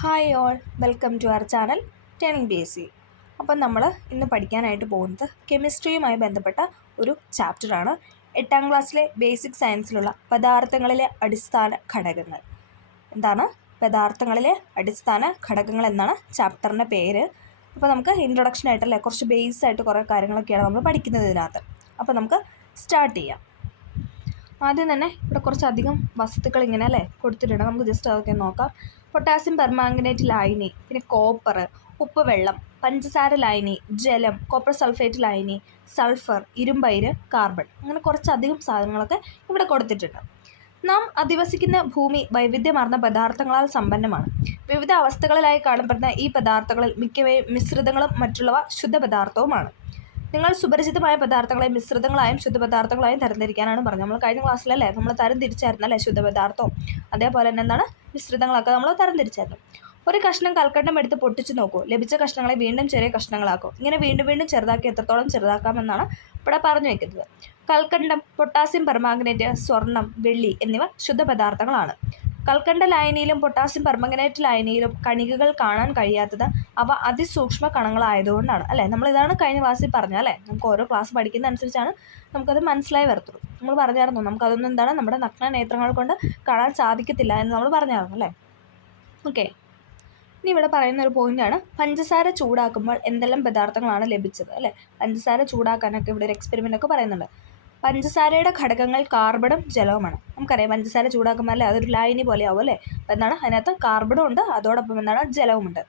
Hi all, welcome to our channel turning BSc. അപ്പം നമ്മൾ ഇന്ന് പഠിക്കാനായിട്ട് പോകുന്നത് കെമിസ്ട്രിയുമായി ബന്ധപ്പെട്ട ഒരു ചാപ്റ്ററാണ്. 8ാം ക്ലാസ്സിലെ ബേസിക് സയൻസിലുള്ള പദാർത്ഥങ്ങളിലെ അടിസ്ഥാന ഘടകങ്ങൾ. എന്താണ് പദാർത്ഥങ്ങളിലെ അടിസ്ഥാന ഘടകങ്ങൾ എന്നാണ് ചാപ്റ്ററിൻ്റെ പേര്. അപ്പോൾ നമുക്ക് ഇൻട്രൊഡക്ഷനായിട്ടല്ലേ കുറച്ച് ബേസായിട്ട് കുറേ കാര്യങ്ങളൊക്കെയാണ് നമ്മൾ പഠിക്കുന്നത് ഇതിനകത്ത്. അപ്പോൾ നമുക്ക് സ്റ്റാർട്ട് ചെയ്യാം. ആദ്യം തന്നെ ഇവിടെ കുറച്ചധികം വസ്തുക്കൾ ഇങ്ങനെ അല്ലേ കൊടുത്തിട്ടുണ്ട്. നമുക്ക് ജസ്റ്റ് അതൊക്കെ നോക്കാം. പൊട്ടാസ്യം പെർമാംഗനേറ്റ് ലായനി, പിന്നെ കോപ്പർ, ഉപ്പുവെള്ളം, പഞ്ചസാര ലായനി, ജലം, കോപ്പർ സൾഫേറ്റ് ലായനി, സൾഫർ, ഇരുമ്പയിര്, കാർബൺ, അങ്ങനെ കുറച്ചധികം സാധനങ്ങളൊക്കെ ഇവിടെ കൊടുത്തിട്ടുണ്ട്. നാം അധിവസിക്കുന്ന ഭൂമി വൈവിധ്യമാർന്ന പദാർത്ഥങ്ങളാൽ സമ്പന്നമാണ്. വിവിധ അവസ്ഥകളിലായി കാണപ്പെടുന്ന ഈ പദാർത്ഥങ്ങളിൽ മിക്കവയും മിശ്രിതങ്ങളും മറ്റുള്ളവ ശുദ്ധപദാർത്ഥവുമാണ്. നിങ്ങൾ സുപരിചിതമായ പദാർത്ഥങ്ങളെ മിശ്രിതങ്ങളായും ശുദ്ധപദാർത്ഥങ്ങളായും തരംതിരിക്കാനാണ് പറഞ്ഞത്. നമ്മൾ കഴിഞ്ഞ ക്ലാസ്സിലല്ലേ നമ്മൾ തരംതിരിച്ചായിരുന്നല്ലേ ശുദ്ധപദാർത്ഥവും അതേപോലെ തന്നെ എന്താണ് മിശ്രിതങ്ങളൊക്കെ നമ്മൾ തരംതിരിച്ചായിരുന്നു. ഒരു കഷ്ണം കൽക്കണ്ടം എടുത്ത് പൊട്ടിച്ചു നോക്കൂ. ലഭിച്ച കഷ്ണങ്ങളെ വീണ്ടും ചെറിയ കഷ്ണങ്ങളാക്കും. ഇങ്ങനെ വീണ്ടും വീണ്ടും ചെറുതാക്കി എത്രത്തോളം ചെറുതാക്കാമെന്നാണ് ഇവിടെ പറഞ്ഞു വയ്ക്കുന്നത്. കൽക്കണ്ടം, പൊട്ടാസ്യം പെർമാംഗനേറ്റ്, സ്വർണം, വെള്ളി എന്നിവ ശുദ്ധപദാർത്ഥങ്ങളാണ്. കൽക്കണ്ട ലായനിയിലും പൊട്ടാസ്യം പെർമാംഗനേറ്റ് ലായനിയിലും കണികകൾ കാണാൻ കഴിയാത്തത് അവ അതിസൂക്ഷ്മ കണങ്ങളായതുകൊണ്ടാണ്. അല്ലേ, നമ്മളിതാണ് കഴിഞ്ഞ ക്ലാസ്സിൽ പറഞ്ഞത് അല്ലേ. നമുക്ക് ഓരോ ക്ലാസ് പഠിക്കുന്ന അനുസരിച്ചാണ് നമുക്കത് മനസ്സിലായി വരത്തുള്ളൂ. നമ്മൾ പറഞ്ഞായിരുന്നു നമുക്കതൊന്നും എന്താണ് നമ്മുടെ നഗ്ന നേത്രങ്ങൾ കൊണ്ട് കാണാൻ സാധിക്കത്തില്ല എന്ന് നമ്മൾ പറഞ്ഞായിരുന്നു അല്ലേ. ഓക്കെ, ഇനി ഇവിടെ പറയുന്ന ഒരു പോയിൻ്റാണ് പഞ്ചസാര ചൂടാക്കുമ്പോൾ എന്തെല്ലാം പദാർത്ഥങ്ങളാണ് ലഭിച്ചത് അല്ലേ. പഞ്ചസാര ചൂടാക്കാനൊക്കെ ഇവിടെ ഒരു എക്സ്പെരിമെൻ്റ് ഒക്കെ പറയുന്നുണ്ട്. പഞ്ചസാരയുടെ ഘടകങ്ങൾ കാർബണും ജലവുമാണ്. നമുക്കറിയാം പഞ്ചസാര ചൂടാക്കുമ്പോൾ അല്ലേ അതൊരു ലായനി പോലെയാവും അല്ലേ. അപ്പോൾ എന്താണ് അതിനകത്ത് കാർബണും ഉണ്ട്, അതോടൊപ്പം എന്താണ് ജലവുമുണ്ട്.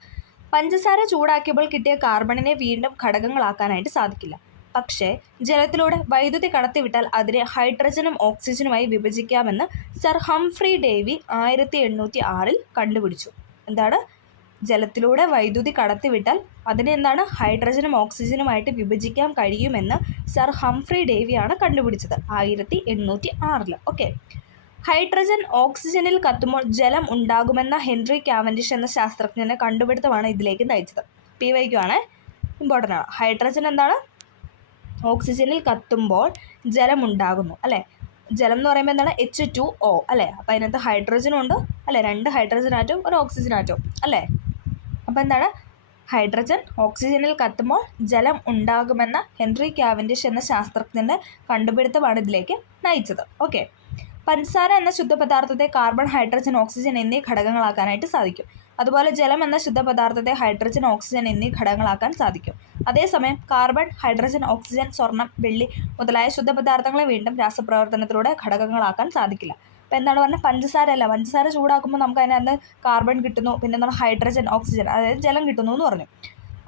പഞ്ചസാര ചൂടാക്കിയപ്പോൾ കിട്ടിയ കാർബണിനെ വീണ്ടും ഘടകങ്ങളാക്കാനായിട്ട് സാധിക്കില്ല. പക്ഷേ ജലത്തിലൂടെ വൈദ്യുതി കടത്തിവിട്ടാൽ അതിനെ ഹൈഡ്രജനും ഓക്സിജനുമായി വിഭജിക്കാമെന്ന് സർ ഹംഫ്രി ഡേവി 1806 കണ്ടുപിടിച്ചു. എന്താണ്, ജലത്തിലൂടെ വൈദ്യുതി കടത്തിവിട്ടാൽ അതിനെ എന്താണ് ഹൈഡ്രജനും ഓക്സിജനുമായിട്ട് വിഭജിക്കാൻ കഴിയുമെന്ന് സർ ഹംഫ്രി ഡേവിയാണ് കണ്ടുപിടിച്ചത് 1806. ഓക്കെ, ഹൈഡ്രജൻ ഓക്സിജനിൽ കത്തുമ്പോൾ ജലം ഉണ്ടാകുമെന്ന ഹെൻറി കാവൻഡിഷ് എന്ന ശാസ്ത്രജ്ഞന്റെ കണ്ടുപിടുത്തമാണ് ഇതിലേക്ക് നയിച്ചത്. PYQ ആണ്, ഇമ്പോർട്ടൻ്റ് ആണ്. ഹൈഡ്രജൻ എന്താണ് ഓക്സിജനിൽ കത്തുമ്പോൾ ജലം ഉണ്ടാകുന്നു അല്ലേ. ജലം എന്ന് പറയുമ്പോൾ എന്താണ് H2O അല്ലേ. അപ്പോൾ അതിനകത്ത് ഹൈഡ്രജനും ഉണ്ട് അല്ലേ, 2 ഹൈഡ്രജൻ ആറ്റവും ഒരു ഓക്സിജൻ ആറ്റവും അല്ലേ. അപ്പോൾ എന്താണ് ഹൈഡ്രജൻ ഓക്സിജനിൽ കത്തുമ്പോൾ ജലം ഉണ്ടാകുമെന്ന ഹെൻറി കാവൻഡിഷ് എന്ന ശാസ്ത്രജ്ഞൻ്റെ കണ്ടുപിടുത്തമാണ് ഇതിലേക്ക് നയിച്ചത്. ഓക്കെ, പഞ്ചസാര എന്ന ശുദ്ധപദാർത്ഥത്തെ കാർബൺ, ഹൈഡ്രജൻ, ഓക്സിജൻ എന്നീ ഘടകങ്ങളാക്കാനായിട്ട് സാധിക്കും. അതുപോലെ ജലം എന്ന ശുദ്ധപദാർത്ഥത്തെ ഹൈഡ്രജൻ, ഓക്സിജൻ എന്നീ ഘടകങ്ങളാക്കാൻ സാധിക്കും. അതേസമയം കാർബൺ, ഹൈഡ്രജൻ, ഓക്സിജൻ, സ്വർണം, വെള്ളി മുതലായ ശുദ്ധപദാർത്ഥങ്ങളെ വീണ്ടും രാസപ്രവർത്തനത്തിലൂടെ ഘടകങ്ങളാക്കാൻ സാധിക്കില്ല. അപ്പോൾ എന്താണ് പറഞ്ഞാൽ പഞ്ചസാര അല്ല, പഞ്ചസാര ചൂടാക്കുമ്പോൾ നമുക്ക് അതിനകത്ത് കാർബൺ കിട്ടുന്നു, പിന്നെ എന്താണ് ഹൈഡ്രജൻ, ഓക്സിജൻ അതായത് ജലം കിട്ടുന്നു എന്ന് പറഞ്ഞു.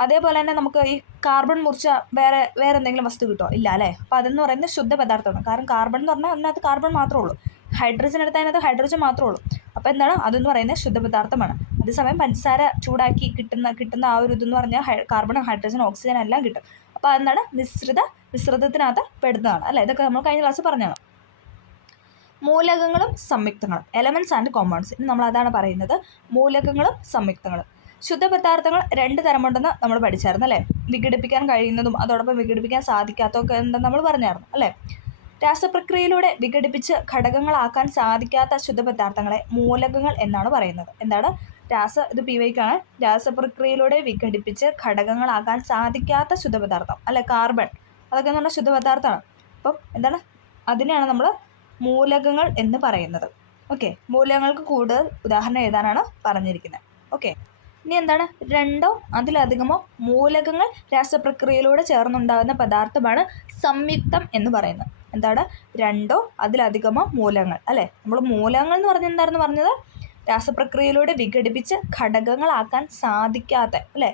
അതേപോലെ തന്നെ നമുക്ക് ഈ കാർബൺ മുറിച്ച വേറെ എന്തെങ്കിലും വസ്തു കിട്ടുമോ? ഇല്ല അല്ലേ. അപ്പോൾ അതെന്ന് പറയുന്നത് ശുദ്ധപദാർത്ഥമാണ്. കാരണം കാർബൺ എന്ന് പറഞ്ഞാൽ അതിനകത്ത് കാർബൺ മാത്രമേ ഉള്ളൂ, ഹൈഡ്രജൻ എടുത്താൽ അതിനകത്ത് ഹൈഡ്രജൻ മാത്രമേ ഉള്ളൂ. അപ്പോൾ എന്താണ് അതെന്ന് പറയുന്നത് ശുദ്ധപദാർത്ഥമാണ്. അതേസമയം പഞ്ചസാര ചൂടാക്കി കിട്ടുന്ന ആ ഒരു ഇതെന്ന് പറഞ്ഞാൽ കാർബൺ, ഹൈഡ്രജൻ, ഓക്സിജൻ എല്ലാം കിട്ടും. അപ്പോൾ അതെന്താണ് മിശ്രിതത്തിനകത്ത് പെടുന്നതാണ് അല്ലേ. ഇതൊക്കെ നമ്മൾ കഴിഞ്ഞ ക്ലാസ് പറഞ്ഞതാണ്. മൂലകങ്ങളും സംയുക്തങ്ങളും, എലമെൻറ്റ്സ് ആൻഡ് കോമ്പൗണ്ട്സ്. ഇനി നമ്മൾ അതാണ് പറയുന്നത്, മൂലകങ്ങളും സംയുക്തങ്ങളും. ശുദ്ധപദാർത്ഥങ്ങൾ 2 തരമുണ്ടെന്ന് നമ്മൾ പഠിച്ചായിരുന്നു അല്ലേ. വിഘടിപ്പിക്കാൻ കഴിയുന്നതും അതോടൊപ്പം വിഘടിപ്പിക്കാൻ സാധിക്കാത്തതൊക്കെ എന്തെന്ന് നമ്മൾ പറഞ്ഞായിരുന്നു അല്ലേ. രാസപ്രക്രിയയിലൂടെ വിഘടിപ്പിച്ച് ഘടകങ്ങളാക്കാൻ സാധിക്കാത്ത ശുദ്ധപദാർത്ഥങ്ങളെ മൂലകങ്ങൾ എന്നാണ് പറയുന്നത്. എന്താണ് ഇത് PYQ ആണ്. രാസപ്രക്രിയയിലൂടെ വിഘടിപ്പിച്ച് ഘടകങ്ങളാക്കാൻ സാധിക്കാത്ത ശുദ്ധപദാർത്ഥം അല്ലെ, കാർബൺ അതൊക്കെ എന്ന് പറഞ്ഞാൽ ശുദ്ധപദാർത്ഥമാണ്. അപ്പം എന്താണ് അതിനെയാണ് നമ്മൾ മൂലകങ്ങൾ എന്ന് പറയുന്നത്. ഓക്കെ, മൂലകങ്ങൾക്ക് കൂടുതൽ ഉദാഹരണം എഴുതാനാണ് പറഞ്ഞിരിക്കുന്നത്. ഓക്കെ, ഇനി എന്താണ് 2ഓ അതിലധികമോ മൂലകങ്ങൾ രാസപ്രക്രിയയിലൂടെ ചേർന്നുണ്ടാകുന്ന പദാർത്ഥമാണ് സംയുക്തം എന്ന് പറയുന്നത്. എന്താണ് 2ഓ അതിലധികമോ മൂലകങ്ങൾ അല്ലേ. നമ്മൾ മൂലകങ്ങൾ എന്ന് പറഞ്ഞാൽ എന്തായിരുന്നു പറഞ്ഞത്, രാസപ്രക്രിയയിലൂടെ വിഘടിപ്പിച്ച് ഘടകങ്ങളാക്കാൻ സാധിക്കാത്ത അല്ലേ.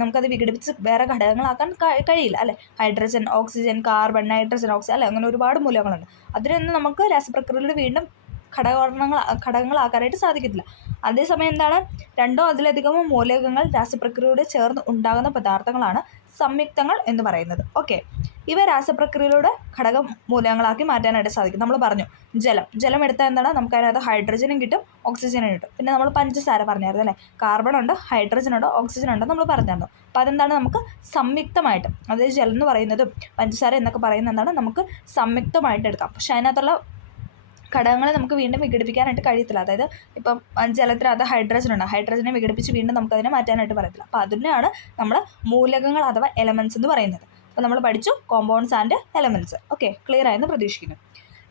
നമുക്കത് വിഘടിപ്പിച്ച് വേറെ ഘടകങ്ങളാക്കാൻ കഴിയില്ല അല്ലേ. Hydrogen, oxygen, carbon, nitrogen, oxygen അല്ലേ, അങ്ങനെ ഒരുപാട് മൂലകങ്ങളുണ്ട്. അതിനൊന്നും നമുക്ക് രാസപ്രക്രിയയിലൂടെ വീണ്ടും ഘടകങ്ങളാക്കാനായിട്ട് സാധിക്കത്തില്ല. അതേസമയം എന്താണ് 2ഓ അതിലധികമോ മൂലകങ്ങൾ രാസപ്രക്രിയയോടെ ചേർന്ന് ഉണ്ടാകുന്ന പദാർത്ഥങ്ങളാണ് സംയുക്തങ്ങൾ എന്ന് പറയുന്നത്. ഓക്കെ, ഇവ രാസപ്രക്രിയയിലൂടെ ഘടകം മൂലകങ്ങളാക്കി മാറ്റാനായിട്ട് സാധിക്കും. നമ്മൾ പറഞ്ഞു ജലം എടുത്താൽ എന്താണ് നമുക്ക് അതിനകത്ത് ഹൈഡ്രജനും കിട്ടും, ഓക്സിജനും കിട്ടും. പിന്നെ നമ്മൾ പഞ്ചസാര പറഞ്ഞായിരുന്നു അല്ലേ, കാർബൺ ഉണ്ട്, ഹൈഡ്രജൻ ഉണ്ട്, ഓക്സിജൻ ഉണ്ട് നമ്മൾ പറഞ്ഞിരുന്നു. അപ്പോൾ അതെന്താണ് നമുക്ക് സംയുക്തമായിട്ട്, അതായത് ജലം എന്ന് പറയുന്നതും പഞ്ചസാര എന്നൊക്കെ പറയുന്നത് എന്താണ് നമുക്ക് സംയുക്തമായിട്ട് എടുക്കാം. പക്ഷേ അതിനകത്തുള്ള ഘടകങ്ങളെ നമുക്ക് വീണ്ടും വിഘടിപ്പിക്കാനായിട്ട് കഴിയത്തില്ല. അതായത് ഇപ്പം ജലത്തിനകത്ത് ഹൈഡ്രജൻ ഉണ്ട്, ഹൈഡ്രജനെ വിഘടിപ്പിച്ച് വീണ്ടും നമുക്കതിനെ മാറ്റാനായിട്ട് പറയത്തില്ല. അപ്പോൾ അതിനെയാണ് നമ്മൾ മൂലകങ്ങൾ അഥവാ എലമെൻറ്റ്സ് എന്ന് പറയുന്നത്. അപ്പോൾ നമ്മൾ പഠിച്ചു compounds and elements. Okay, clear ആയെന്ന് പ്രതീക്ഷിക്കുന്നു.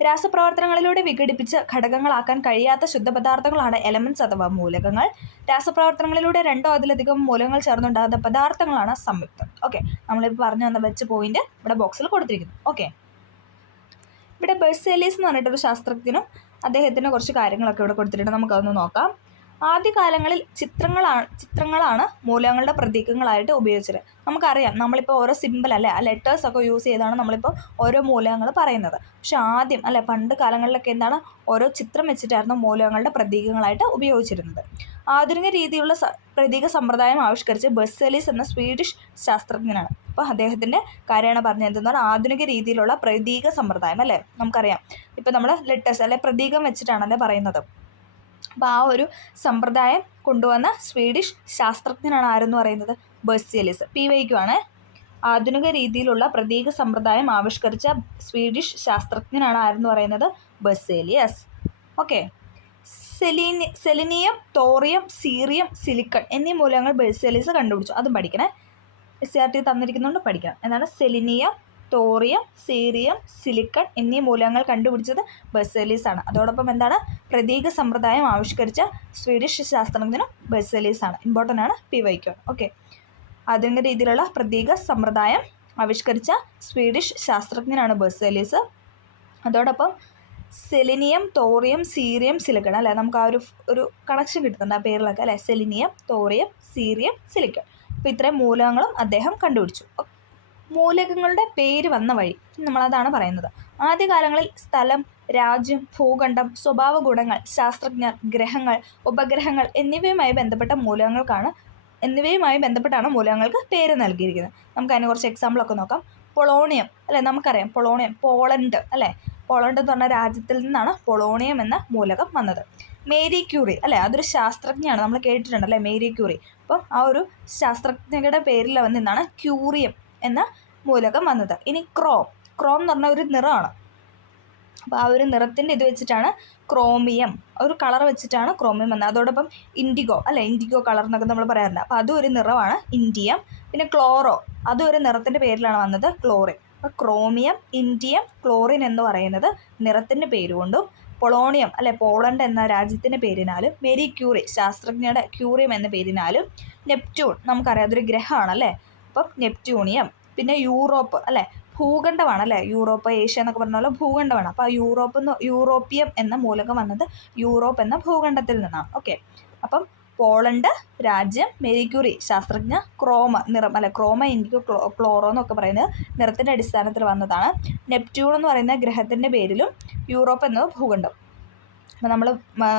രാസപ്രവർത്തനങ്ങളിലൂടെ വിഘടിപ്പിച്ച് ഘടകങ്ങളാക്കാൻ കഴിയാത്ത ശുദ്ധപദാർത്ഥങ്ങളാണ് എലമെൻറ്റ്സ് അഥവാ മൂലകങ്ങൾ. രാസപ്രവർത്തനങ്ങളിലൂടെ രണ്ടോ അതിലധികം മൂലകങ്ങൾ ചേർന്നുണ്ടാകുന്ന പദാർത്ഥങ്ങളാണ് സംയുക്തം. ഓക്കെ, നമ്മളിപ്പോൾ പറഞ്ഞു തന്ന വെച്ച് പോയിന്റ് ഇവിടെ ബോക്സിൽ കൊടുത്തിരിക്കുന്നു. ഓക്കെ, ഇവിടെ ബെർസേലിയസ് എന്ന് പറഞ്ഞിട്ടൊരു ശാസ്ത്രജ്ഞനും അദ്ദേഹത്തിന് കുറച്ച് കാര്യങ്ങളൊക്കെ ഇവിടെ കൊടുത്തിട്ടുണ്ട്. നമുക്കതൊന്ന് നോക്കാം. ആദ്യകാലങ്ങളിൽ ചിത്രങ്ങളാണ് മൂലകങ്ങളുടെ പ്രതീകങ്ങളായിട്ട് ഉപയോഗിച്ചത്. നമുക്കറിയാം, നമ്മളിപ്പോൾ ഓരോ സിമ്പിൾ അല്ലേ, ആ ലെറ്റേഴ്സൊക്കെ യൂസ് ചെയ്താണ് നമ്മളിപ്പോൾ ഓരോ മൂലകങ്ങൾ പറയുന്നത്. പക്ഷെ ആദ്യം അല്ലെ പണ്ട് കാലങ്ങളിലൊക്കെ എന്താണ്, ഓരോ ചിത്രം വെച്ചിട്ടായിരുന്നു മൂലകങ്ങളുടെ പ്രതീകങ്ങളായിട്ട് ഉപയോഗിച്ചിരുന്നത്. ആധുനിക രീതിയിലുള്ള പ്രതീക സമ്പ്രദായം ആവിഷ്കരിച്ച് ബെർസേലിയസ് എന്ന സ്വീഡിഷ് ശാസ്ത്രജ്ഞനാണ്. അപ്പോൾ അദ്ദേഹത്തിൻ്റെ കാര്യമാണ് പറഞ്ഞത് എന്തെന്നാണ് ആധുനിക രീതിയിലുള്ള പ്രതീക സമ്പ്രദായം അല്ലേ. നമുക്കറിയാം ഇപ്പോൾ നമ്മൾ ലെറ്റേഴ്സ് അല്ലെ പ്രതീകം വെച്ചിട്ടാണല്ലേ പറയുന്നത്. അപ്പോൾ ആ ഒരു സമ്പ്രദായം കൊണ്ടുവന്ന സ്വീഡിഷ് ശാസ്ത്രജ്ഞനാണ് ആരെന്ന് പറയുന്നത്, ബെർസേലിയസ്. PYQ ആണ്. ആധുനിക രീതിയിലുള്ള പ്രതീക സമ്പ്രദായം ആവിഷ്കരിച്ച സ്വീഡിഷ് ശാസ്ത്രജ്ഞനാണ് ആരെന്ന് പറയുന്നത്, Berzelius. Okay, selenium, thorium, cerium, silicon എന്നീ മൂലകങ്ങൾ ബെർസേലിയസ് കണ്ടുപിടിച്ചു. അതും പഠിക്കണേ, SCRT തന്നിരിക്കുന്നുണ്ട്, പഠിക്കണം. എന്താണ് സെലിനിയം, തോറിയം, സീറിയം, സിലിക്കൺ എന്നീ മൂലകങ്ങൾ കണ്ടുപിടിച്ചത് ബെർസേലിയസ് ആണ്. അതോടൊപ്പം എന്താണ്, പ്രതീക സമ്പ്രദായം ആവിഷ്കരിച്ച സ്വീഡിഷ് ശാസ്ത്രജ്ഞനും ബെർസേലിയസ് ആണ്. ഇമ്പോർട്ടൻ്റ് ആണ്, PYQ. ഓക്കെ, ആധുനിക രീതിയിലുള്ള പ്രതീക സമ്പ്രദായം ആവിഷ്കരിച്ച സ്വീഡിഷ് ശാസ്ത്രജ്ഞനാണ് ബെർസേലിയസ്. അതോടൊപ്പം സെലിനിയം, തോറിയം, സീറിയം, സിലിക്കൺ അല്ലേ, നമുക്ക് ആ ഒരു കണക്ഷൻ കിട്ടുന്നുണ്ട് ആ പേരിലൊക്കെ അല്ലേ, സെലിനിയം, തോറിയം, സീറിയം, സിലിക്കൺ. അപ്പോൾ ഇത്രയും മൂലകങ്ങളും അദ്ദേഹം കണ്ടുപിടിച്ചു. മൂലകങ്ങളുടെ പേര് വന്ന വഴി നമ്മളതാണ് പറയുന്നത്. ആദ്യകാലങ്ങളിൽ സ്ഥലം, രാജ്യം, ഭൂഖണ്ഡം, സ്വഭാവ ഗുണങ്ങൾ, ശാസ്ത്രജ്ഞർ, ഗ്രഹങ്ങൾ, ഉപഗ്രഹങ്ങൾ എന്നിവയുമായി ബന്ധപ്പെട്ടാണ് മൂലകങ്ങൾക്ക് പേര് നൽകിയിരിക്കുന്നത്. നമുക്ക് അതിന് കുറച്ച് എക്സാമ്പിളൊക്കെ നോക്കാം. പൊളോണിയം അല്ലേ, നമുക്കറിയാം പൊളോണിയം, പോളണ്ട് അല്ലേ, പോളണ്ട് എന്ന് പറഞ്ഞ രാജ്യത്തിൽ നിന്നാണ് പൊളോണിയം എന്ന മൂലകം വന്നത്. മേരി ക്യൂറി അല്ലേ, അതൊരു ശാസ്ത്രജ്ഞയാണ്, നമ്മൾ കേട്ടിട്ടുണ്ടല്ലേ മേരി ക്യൂറി. അപ്പം ആ ഒരു ശാസ്ത്രജ്ഞയുടെ പേരിൽ നിന്നാണ് ക്യൂറിയം എന്ന മൂലകം വന്നത്. ഇനി ക്രോം എന്ന് പറഞ്ഞ ഒരു നിറമാണ്. അപ്പോൾ ആ ഒരു നിറത്തിൻ്റെ ഇത് വെച്ചിട്ടാണ് ക്രോമിയം, ഒരു കളർ വെച്ചിട്ടാണ് ക്രോമിയം വന്നത്. അതോടൊപ്പം ഇൻഡിഗോ അല്ലേ, ഇൻഡിഗോ കളർ എന്നൊക്കെ നമ്മൾ പറയാറുണ്ട്. അപ്പോൾ അതും ഒരു നിറമാണ്, ഇൻഡിയം. പിന്നെ ക്ലോറോ, അതും ഒരു നിറത്തിൻ്റെ പേരിലാണ് വന്നത്, ക്ലോറിൻ. അപ്പോൾ ക്രോമിയം, ഇൻഡിയം, ക്ലോറിൻ എന്ന് പറയുന്നത് നിറത്തിൻ്റെ പേരുകൊണ്ടും, പൊളോണിയം അല്ലെ പോളണ്ട് എന്ന രാജ്യത്തിൻ്റെ പേരിനാലും, മേരി ക്യൂറി ശാസ്ത്രജ്ഞയുടെ ക്യൂറിയം എന്ന പേരിനാലും, നെപ്റ്റ്യൂൺ നമുക്കറിയാം അതൊരു ഗ്രഹമാണല്ലേ, അപ്പം നെപ്റ്റ്യൂണിയം. പിന്നെ യൂറോപ്പ് അല്ലേ, ഭൂഖണ്ഡമാണ് അല്ലേ, യൂറോപ്പ്, ഏഷ്യ എന്നൊക്കെ പറഞ്ഞ പോലെ ഭൂഖണ്ഡമാണ്. അപ്പോൾ ആ യൂറോപ്പിയം എന്ന മൂലകം വന്നത് യൂറോപ്പ് എന്ന ഭൂഖണ്ഡത്തിൽ നിന്നാണ്. ഓക്കെ, അപ്പം പോളണ്ട് രാജ്യം, മേരി ക്യൂറി ശാസ്ത്രജ്ഞ, നിറം അല്ലെ, ഇൻഡിഗോ, ക്ലോറോ എന്നൊക്കെ പറയുന്നത് നിറത്തിൻ്റെ അടിസ്ഥാനത്തിൽ വന്നതാണ്. നെപ്റ്റ്യൂൺ എന്ന് പറയുന്ന ഗ്രഹത്തിൻ്റെ പേരിലും, യൂറോപ്പ് എന്നത് ഭൂഖണ്ഡം. അപ്പോൾ നമ്മൾ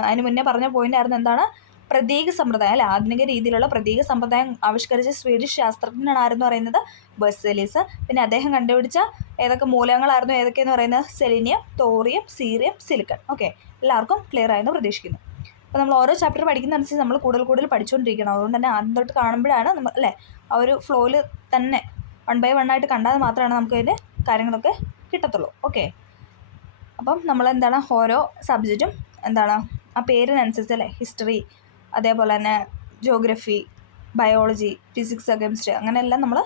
അതിന് മുന്നേ പറഞ്ഞ പോയിന്റ് ആയിരുന്നു എന്താണ്, പ്രതീക സമ്പ്രദായം അല്ലെ, ആധുനിക രീതിയിലുള്ള പ്രതീക സമ്പ്രദായം ആവിഷ്കരിച്ച സ്വീഡിഷ് ശാസ്ത്രജ്ഞനാണ് ആരെന്ന് പറയുന്നത്, ബെർസേലിയസ്. പിന്നെ അദ്ദേഹം കണ്ടുപിടിച്ച ഏതൊക്കെ മൂലകങ്ങളായിരുന്നു, ഏതൊക്കെയെന്ന് പറയുന്നത്, selenium, thorium, cerium, silicon. Okay, എല്ലാവർക്കും ക്ലിയർ ആയെന്ന് പ്രതീക്ഷിക്കുന്നു. അപ്പോൾ നമ്മൾ ഓരോ ചാപ്റ്റർ പഠിക്കുന്നതനുസരിച്ച് നമ്മൾ കൂടുതൽ പഠിച്ചുകൊണ്ടിരിക്കണം. അതുകൊണ്ട് തന്നെ ആദ്യം തൊട്ട് കാണുമ്പോഴാണ് നമ്മൾ അല്ലേ ആ ഒരു ഫ്ലോയിൽ തന്നെ 1 by 1 ആയിട്ട് കണ്ടാൽ മാത്രമാണ് നമുക്ക് അതിൻ്റെ കാര്യങ്ങളൊക്കെ കിട്ടത്തുള്ളൂ. ഓക്കെ, അപ്പം നമ്മളെന്താണ് ഓരോ സബ്ജക്റ്റും എന്താണ് ആ പേരിനനുസരിച്ച് അല്ലേ, ഹിസ്റ്ററി, അതേപോലെ തന്നെ ജോഗ്രഫി, ബയോളജി, ഫിസിക്സ്, കെമിസ്ട്രി, അങ്ങനെയെല്ലാം നമ്മൾ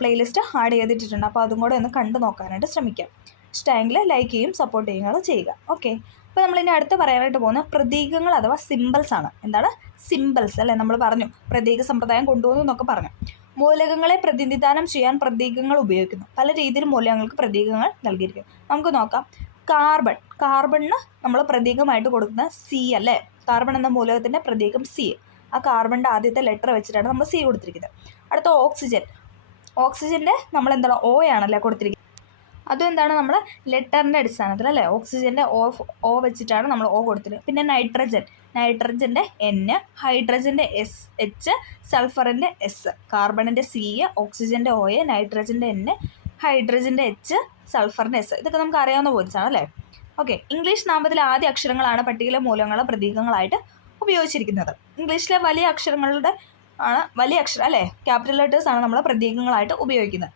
പ്ലേലിസ്റ്റ് ആഡ് ചെയ്തിട്ടുണ്ട്. അപ്പോൾ അതും കൂടെ ഒന്ന് കണ്ടു നോക്കാനായിട്ട് ശ്രമിക്കാം. ഇഷ്ടമെങ്കിൽ ലൈക്ക് ചെയ്യും, സപ്പോർട്ട് ചെയ്യുകയും ചെയ്യുക. ഓക്കെ, അപ്പോൾ നമ്മളിനി അടുത്ത് പറയാനായിട്ട് പോകുന്ന പ്രതീകങ്ങൾ അഥവാ സിമ്പിൾസ് ആണ്. എന്താണ് സിമ്പിൾസ് അല്ലേ, നമ്മൾ പറഞ്ഞു പ്രതീക സമ്പ്രദായം കൊണ്ടുവന്നു എന്നൊക്കെ പറഞ്ഞു. മൂലകങ്ങളെ പ്രതിനിധാനം ചെയ്യാൻ പ്രതീകങ്ങൾ ഉപയോഗിക്കുന്നു. പല രീതിയിൽ മൂലകങ്ങൾക്ക് പ്രതീകങ്ങൾ നൽകിയിരിക്കുന്നു. നമുക്ക് നോക്കാം. കാർബണിന് നമ്മൾ പ്രതീകമായിട്ട് കൊടുക്കുന്ന C അല്ലേ, കാർബൺ എന്ന മൂലകത്തിൻ്റെ പ്രതീകം C. ആ കാർബണിൻ്റെ ആദ്യത്തെ ലെറ്റർ വെച്ചിട്ടാണ് നമ്മൾ C കൊടുത്തിരിക്കുന്നത്. അടുത്ത ഓക്സിജൻ്റെ നമ്മൾ എന്താണ് O ആണല്ലേ കൊടുത്തിരിക്കുന്നത്. അതും എന്താണ് നമ്മുടെ ലെറ്ററിൻ്റെ അടിസ്ഥാനത്തിൽ അല്ലേ, ഓക്സിജൻ്റെ O വെച്ചിട്ടാണ് നമ്മൾ O കൊടുത്തിരിക്കുന്നത്. പിന്നെ നൈട്രജൻ്റെ N, ഹൈഡ്രജൻ്റെ H, സൾഫറിൻ്റെ S, കാർബണിൻ്റെ C, ഓക്സിജൻ്റെ O, നൈട്രജൻ്റെ N, ഹൈഡ്രജൻ്റെ H, സൾഫറിൻ്റെ S. ഇതൊക്കെ നമുക്ക് അറിയാവുന്ന പോയിന്റ്സാണ് അല്ലേ. ഓക്കെ, ഇംഗ്ലീഷ് നാമത്തിലെ ആദ്യ അക്ഷരങ്ങളാണ് പട്ടികയിലെ മൂലകങ്ങളുടെ പ്രതീകങ്ങളായിട്ട് ഉപയോഗിച്ചിരിക്കുന്നത്. ഇംഗ്ലീഷിലെ വലിയ അക്ഷരം അല്ലേ, ക്യാപിറ്റൽ ലെറ്റേഴ്സ് ആണ് നമ്മൾ പ്രതീകങ്ങളായിട്ട് ഉപയോഗിക്കുന്നത്.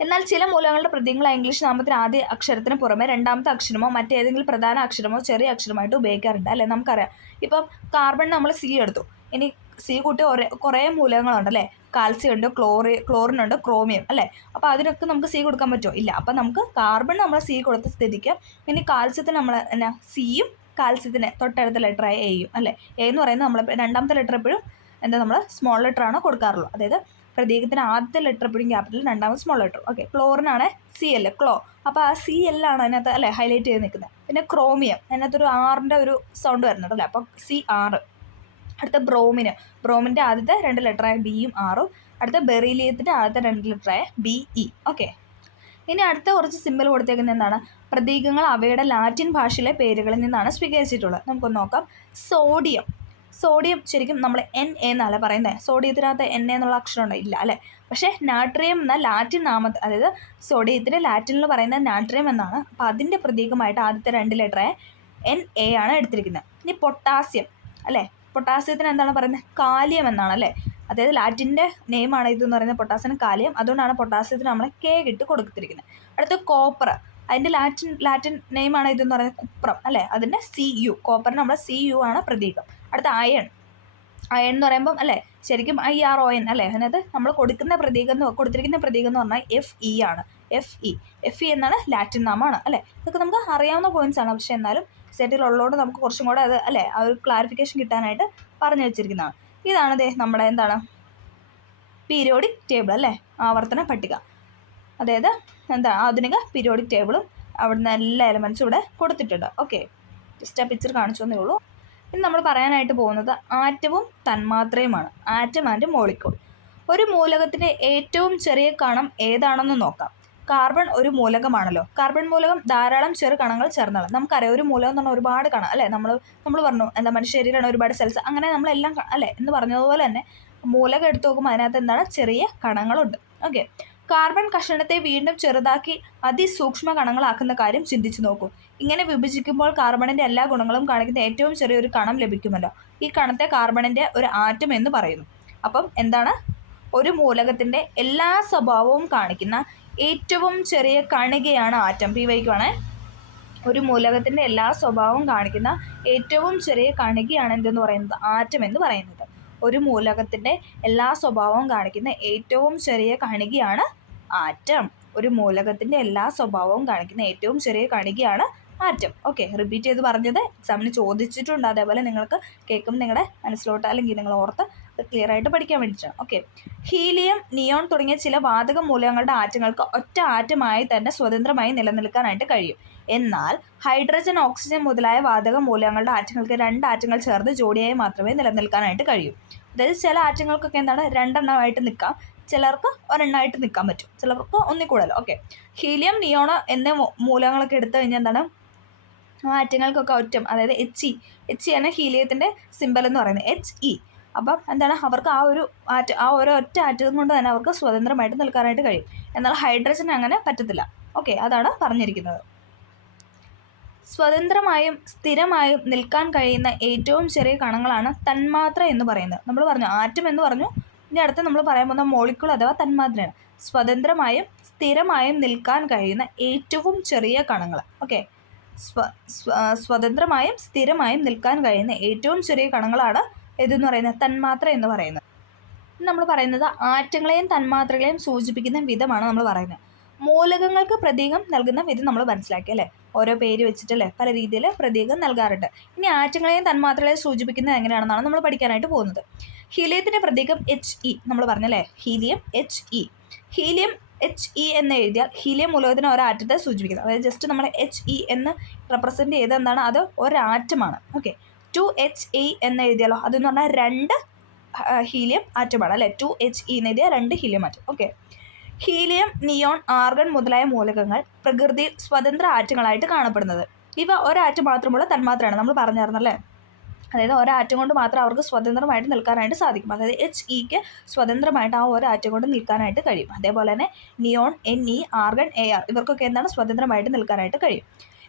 എന്നാൽ ചില മൂലകങ്ങളുടെ പ്രതീകങ്ങളായ ഇംഗ്ലീഷ് നാമത്തിന് ആദ്യ അക്ഷരത്തിന് പുറമെ രണ്ടാമത്തെ അക്ഷരമോ മറ്റേതെങ്കിലും പ്രധാന അക്ഷരമോ ചെറിയ അക്ഷരമായിട്ട് ഉപയോഗിക്കാറുണ്ട് അല്ലേ. നമുക്കറിയാം ഇപ്പം കാർബൺ നമ്മൾ സി എടുത്തു, ഇനി സി കൂട്ടി കുറേ മൂലകങ്ങളുണ്ട് അല്ലേ. കാൽസ്യം ഉണ്ട്, ക്ലോറിനുണ്ട്, ക്രോമിയം അല്ലേ. അപ്പോൾ അതിനൊക്കെ നമുക്ക് സി കൊടുക്കാൻ പറ്റുമോ? ഇല്ല. അപ്പം നമുക്ക് കാർബൺ നമ്മൾ സി കൊടുത്ത സ്ഥിതിക്ക് ഇനി കാൽസ്യത്തിന് നമ്മൾ എന്നാ സിയും കാൽസ്യത്തിന് തൊട്ടടുത്ത ലെറ്ററായ എയും അല്ലേ. എ എന്ന് പറയുന്നത് നമ്മൾ രണ്ടാമത്തെ ലെറ്റർ എപ്പോഴും എന്താ നമ്മൾ സ്മോൾ ലെറ്റർ ആണ് കൊടുക്കാറുള്ളൂ. അതായത് പ്രതീകത്തിന് ആദ്യത്തെ ലെറ്റർ എപ്പോഴും ക്യാപിറ്റൽ, രണ്ടാമത് സ്മോൾ ലെറ്റർ. ഓക്കെ. ക്ലോറിനാണ് സി എൽ, ക്ലോ. അപ്പോൾ ആ സി എല്ലാണ് അതിനകത്ത് അല്ലേ ഹൈലൈറ്റ് ചെയ്ത് നിൽക്കുന്നത്. പിന്നെ ക്രോമിയം അതിനകത്തൊരു ആറിൻ്റെ ഒരു സൗണ്ട് വരുന്നുണ്ട് അല്ലേ. അപ്പോൾ സി ആറ്. അടുത്ത ബ്രോമിൻ്റെ ആദ്യത്തെ 2 ലെറ്ററായ ബിയും ആറും. അടുത്ത ബെറീലിയത്തിൻ്റെ ആദ്യത്തെ 2 ലെറ്ററായ ബി ഇ. ഓക്കെ. ഇനി അടുത്ത കുറച്ച് സിമ്പിൾ കൊടുത്തേക്കുന്നത് എന്താണ്? പ്രതീകങ്ങൾ അവയുടെ ലാറ്റിൻ ഭാഷയിലെ പേരുകളിൽ നിന്നാണ് സ്വീകരിച്ചിട്ടുള്ളത്. നമുക്കൊന്ന് നോക്കാം. സോഡിയം ശരിക്കും നമ്മൾ എൻ എന്നല്ല പറയുന്നത്. സോഡിയത്തിനകത്ത് എൻ എന്നുള്ള അക്ഷരമുണ്ടോ? ഇല്ല അല്ലേ. പക്ഷേ നാട്രിയം എന്ന ലാറ്റിൻ നാമത്തെ, അതായത് സോഡിയത്തിന് ലാറ്റിനിൽ പറയുന്നത് നാട്രിയം എന്നാണ്. അപ്പോൾ അതിൻ്റെ പ്രതീകമായിട്ട് ആദ്യത്തെ 2 ലെറ്ററായ NA ആണ് എടുത്തിരിക്കുന്നത്. ഇനി പൊട്ടാസ്യം അല്ലേ. പൊട്ടാസ്യത്തിന് എന്താണ് പറയുന്നത്? കാലിയം എന്നാണ് അല്ലേ. അതായത് ലാറ്റിൻ്റെ നെയിമാണ് ഇതെന്ന് പറയുന്നത് പൊട്ടാസ്യം, കാലിയം. അതുകൊണ്ടാണ് പൊട്ടാസ്യത്തിന് നമ്മൾ K ഇട്ട് കൊടുത്തിരിക്കുന്നത്. അടുത്ത കോപ്പർ, അതിൻ്റെ ലാറ്റിൻ നെയിമാണ് ഇതെന്ന് പറയുന്നത് കുപ്രം അല്ലേ. അതിൻ്റെ CU, കോപ്പറിന് നമ്മൾ CU ആണ് പ്രതീകം. അടുത്ത അയൺ എന്ന് പറയുമ്പം അല്ലേ ശരിക്കും IRON അല്ലേ. അതിനകത്ത് നമ്മൾ കൊടുത്തിരിക്കുന്ന പ്രതീകം എന്ന് പറഞ്ഞാൽ FE ആണ്. FE എന്നാണ് ലാറ്റിൻ നാമമാണ് അല്ലേ. ഇതൊക്കെ നമുക്ക് അറിയാവുന്ന പോയിന്റ്സ് ആണ്. പക്ഷേ എന്നാലും സെറ്റിലുള്ളതുകൊണ്ട് നമുക്ക് കുറച്ചും കൂടെ അത് അല്ലേ ആ ഒരു ക്ലാരിഫിക്കേഷൻ കിട്ടാനായിട്ട് പറഞ്ഞു വെച്ചിരിക്കുന്നതാണ്. ഇതാണ് നമ്മുടെ എന്താണ് പീരിയോഡിക് ടേബിൾ അല്ലേ, ആവർത്തന പട്ടിക. അതായത് എന്താ ആധുനിക പീരിയോഡിക് ടേബിളും അവിടുന്ന് എല്ലാ എലമെൻറ്റ്സും ഇവിടെ കൊടുത്തിട്ടുണ്ട്. ഓക്കെ, ജസ്റ്റ് ആ പിക്ചർ കാണിച്ചു തന്നേ ഉള്ളൂ. ഇനി നമ്മൾ പറയാനായിട്ട് പോകുന്നത് ആറ്റവും തന്മാത്രയുമാണ്. Atom and molecule. ഒരു മൂലകത്തിൻ്റെ ഏറ്റവും ചെറിയ കണം ഏതാണെന്ന് നോക്കാം. കാർബൺ ഒരു മൂലകമാണല്ലോ. കാർബൺ മൂലകം ധാരാളം ചെറു കണങ്ങൾ ചേർന്നാണ്. നമുക്കറിയാം ഒരു മൂലകം എന്ന് പറഞ്ഞാൽ ഒരുപാട് കണം അല്ലേ. നമ്മൾ പറഞ്ഞു എന്താ മനുഷ്യ ശരീരമാണ് ഒരുപാട് സെൽസ്, അങ്ങനെ നമ്മളെല്ലാം അല്ലേ എന്ന് പറഞ്ഞതുപോലെ തന്നെ മൂലകം എടുത്ത് നോക്കുമ്പോൾ അതിനകത്ത് എന്താണ് ചെറിയ കണങ്ങളുണ്ട്. ഓക്കെ. കാർബൺ കഷണത്തെ വീണ്ടും ചെറുതാക്കി അതിസൂക്ഷ്മ കണങ്ങളാക്കുന്ന കാര്യം ചിന്തിച്ചു നോക്കൂ. ഇങ്ങനെ വിഭജിക്കുമ്പോൾ കാർബണിൻ്റെ എല്ലാ ഗുണങ്ങളും കാണിക്കുന്ന ഏറ്റവും ചെറിയൊരു കണം ലഭിക്കുമല്ലോ. ഈ കണത്തെ കാർബണിൻ്റെ ഒരു ആറ്റം എന്ന് പറയുന്നു. അപ്പം എന്താണ്? ഒരു മൂലകത്തിൻ്റെ എല്ലാ സ്വഭാവവും കാണിക്കുന്ന ഏറ്റവും ചെറിയ കണികയാണ് ആറ്റം. PYക്കുവാണ്. ഒരു മൂലകത്തിൻ്റെ എല്ലാ സ്വഭാവവും കാണിക്കുന്ന ഏറ്റവും ചെറിയ കണികയാണ് എന്തെന്ന് പറയുന്നത്? ആറ്റം എന്ന് പറയുന്നത്. ഒരു മൂലകത്തിൻ്റെ എല്ലാ സ്വഭാവവും കാണിക്കുന്ന ഏറ്റവും ചെറിയ കണികയാണ് ആറ്റം. ഒരു മൂലകത്തിൻ്റെ എല്ലാ സ്വഭാവവും കാണിക്കുന്ന ഏറ്റവും ചെറിയ കണികയാണ് ആറ്റം. ഓക്കെ, റിപ്പീറ്റ് ചെയ്ത് പറഞ്ഞത് എക്സാമിന് ചോദിച്ചിട്ടുണ്ട്. അതേപോലെ നിങ്ങൾക്ക് കേൾക്കും നിങ്ങളുടെ മനസ്സിലോട്ട് അല്ലെങ്കിൽ നിങ്ങൾ ഓർത്ത് അത് ക്ലിയർ ആയിട്ട് പഠിക്കാൻ വേണ്ടിയിട്ടാണ്. ഓക്കെ. ഹീലിയം, നിയോൺ തുടങ്ങിയ ചില വാതക മൂലകങ്ങളുടെ ആറ്റങ്ങൾക്ക് ഒറ്റ ആറ്റമായി തന്നെ സ്വതന്ത്രമായി നിലനിൽക്കാനായിട്ട് കഴിയും. എന്നാൽ ഹൈഡ്രജൻ, ഓക്സിജൻ മുതലായ വാതക മൂലകങ്ങളുടെ ആറ്റങ്ങൾക്ക് 2 ആറ്റങ്ങൾ ചേർന്ന് ജോഡിയായി മാത്രമേ നിലനിൽക്കാനായിട്ട് കഴിയൂ. അതായത് ചില ആറ്റങ്ങൾക്കൊക്കെ എന്താണ് 2 എണ്ണമായിട്ട് നിൽക്കാം, ചിലർക്ക് ഒരെണ്ണമായിട്ട് നിൽക്കാൻ പറ്റും, ചിലർക്ക് ഒന്നിൽ കൂടുതൽ. ഓക്കെ. ഹീലിയം, നിയോൺ എന്ന മൂലകങ്ങളൊക്കെ എടുത്തു കഴിഞ്ഞാൽ എന്താണ് ആ ആറ്റങ്ങൾക്കൊക്കെ ഒറ്റം, അതായത് HE ആണ് ഹീലിയത്തിൻ്റെ സിമ്പൽ എന്ന് പറയുന്നത്, HE. അപ്പം എന്താണ് അവർക്ക് ആ ഒരു ഒറ്റ ആറ്റം കൊണ്ട് തന്നെ അവർക്ക് സ്വതന്ത്രമായിട്ട് നിൽക്കാനായിട്ട് കഴിയും. എന്നാൽ ഹൈഡ്രജൻ അങ്ങനെ പറ്റത്തില്ല. ഓക്കെ, അതാണ് പറഞ്ഞിരിക്കുന്നത്. സ്വതന്ത്രമായും സ്ഥിരമായും നിൽക്കാൻ കഴിയുന്ന ഏറ്റവും ചെറിയ കണങ്ങളാണ് തന്മാത്ര എന്ന് പറയുന്നത്. നമ്മൾ പറഞ്ഞു ആറ്റം എന്ന് പറഞ്ഞു. ഇനി അടുത്ത് നമ്മൾ പറയാൻ പോകുന്ന മോളിക്യൂൾ അഥവാ തന്മാത്രയാണ്. സ്വതന്ത്രമായും സ്ഥിരമായും നിൽക്കാൻ കഴിയുന്ന ഏറ്റവും ചെറിയ കണങ്ങൾ. ഓക്കെ, സ്വതന്ത്രമായും സ്ഥിരമായും നിൽക്കാൻ കഴിയുന്ന ഏറ്റവും ചെറിയ കണങ്ങളാണ് ഇതെന്ന് പറയുന്നത് തന്മാത്ര എന്ന് പറയുന്നത്. നമ്മൾ പറയുന്നത് ആറ്റങ്ങളെയും തന്മാത്രകളെയും സൂചിപ്പിക്കുന്ന വിധമാണ് നമ്മൾ പറയുന്നത്. മൂലകങ്ങൾക്ക് പ്രതീകം നൽകുന്ന വിധം നമ്മൾ മനസ്സിലാക്കി അല്ലേ. ഓരോ പേര് വെച്ചിട്ടല്ലേ പല രീതിയിൽ പ്രതീകം നൽകാറുണ്ട്. ഇനി ആറ്റങ്ങളെയും തന്മാത്രകളെയും സൂചിപ്പിക്കുന്നത് എങ്ങനെയാണെന്നാണ് നമ്മൾ പഠിക്കാനായിട്ട് പോകുന്നത്. ഹീലിയത്തിൻ്റെ പ്രതീകം HE നമ്മൾ പറഞ്ഞല്ലേ. ഹീലിയം HE എന്ന് എഴുതിയാൽ ഹീലിയം മൂലകത്തിന് ഒരാറ്റത്തെ സൂചിപ്പിക്കുന്നത്. അതായത് ജസ്റ്റ് നമ്മൾ HE എന്ന് റെപ്രസെൻറ്റ് ചെയ്ത് എന്താണ് അത് ഒരാറ്റമാണ്. ഓക്കെ. 2HE എന്ന് എഴുതിയാലോ അതെന്ന് പറഞ്ഞാൽ 2 ഹീലിയം ആറ്റമാണ് അല്ലേ. 2HE എന്ന് എഴുതിയാൽ 2 helium atom. Okay. Helium, neon, argon മുതലായ മൂലകങ്ങൾ പ്രകൃതിയിൽ സ്വതന്ത്ര ആറ്റങ്ങളായിട്ട് കാണപ്പെടുന്നത്. ഇവ ഒരാറ്റം മാത്രമുള്ള തന്മാത്രയാണ്. നമ്മൾ പറഞ്ഞായിരുന്നല്ലേ. അതായത് ഒരാറ്റം കൊണ്ട് മാത്രം അവർക്ക് സ്വതന്ത്രമായിട്ട് നിൽക്കാനായിട്ട് സാധിക്കും. അതായത് HEക്ക് സ്വതന്ത്രമായിട്ട് ആ ഒരാറ്റം കൊണ്ട് നിൽക്കാനായിട്ട് കഴിയും. അതേപോലെ തന്നെ നിയോൺ, NE, ആർഗൺ, AR ഇവർക്കൊക്കെ എന്താണ് സ്വതന്ത്രമായിട്ട് നിൽക്കാനായിട്ട് കഴിയും.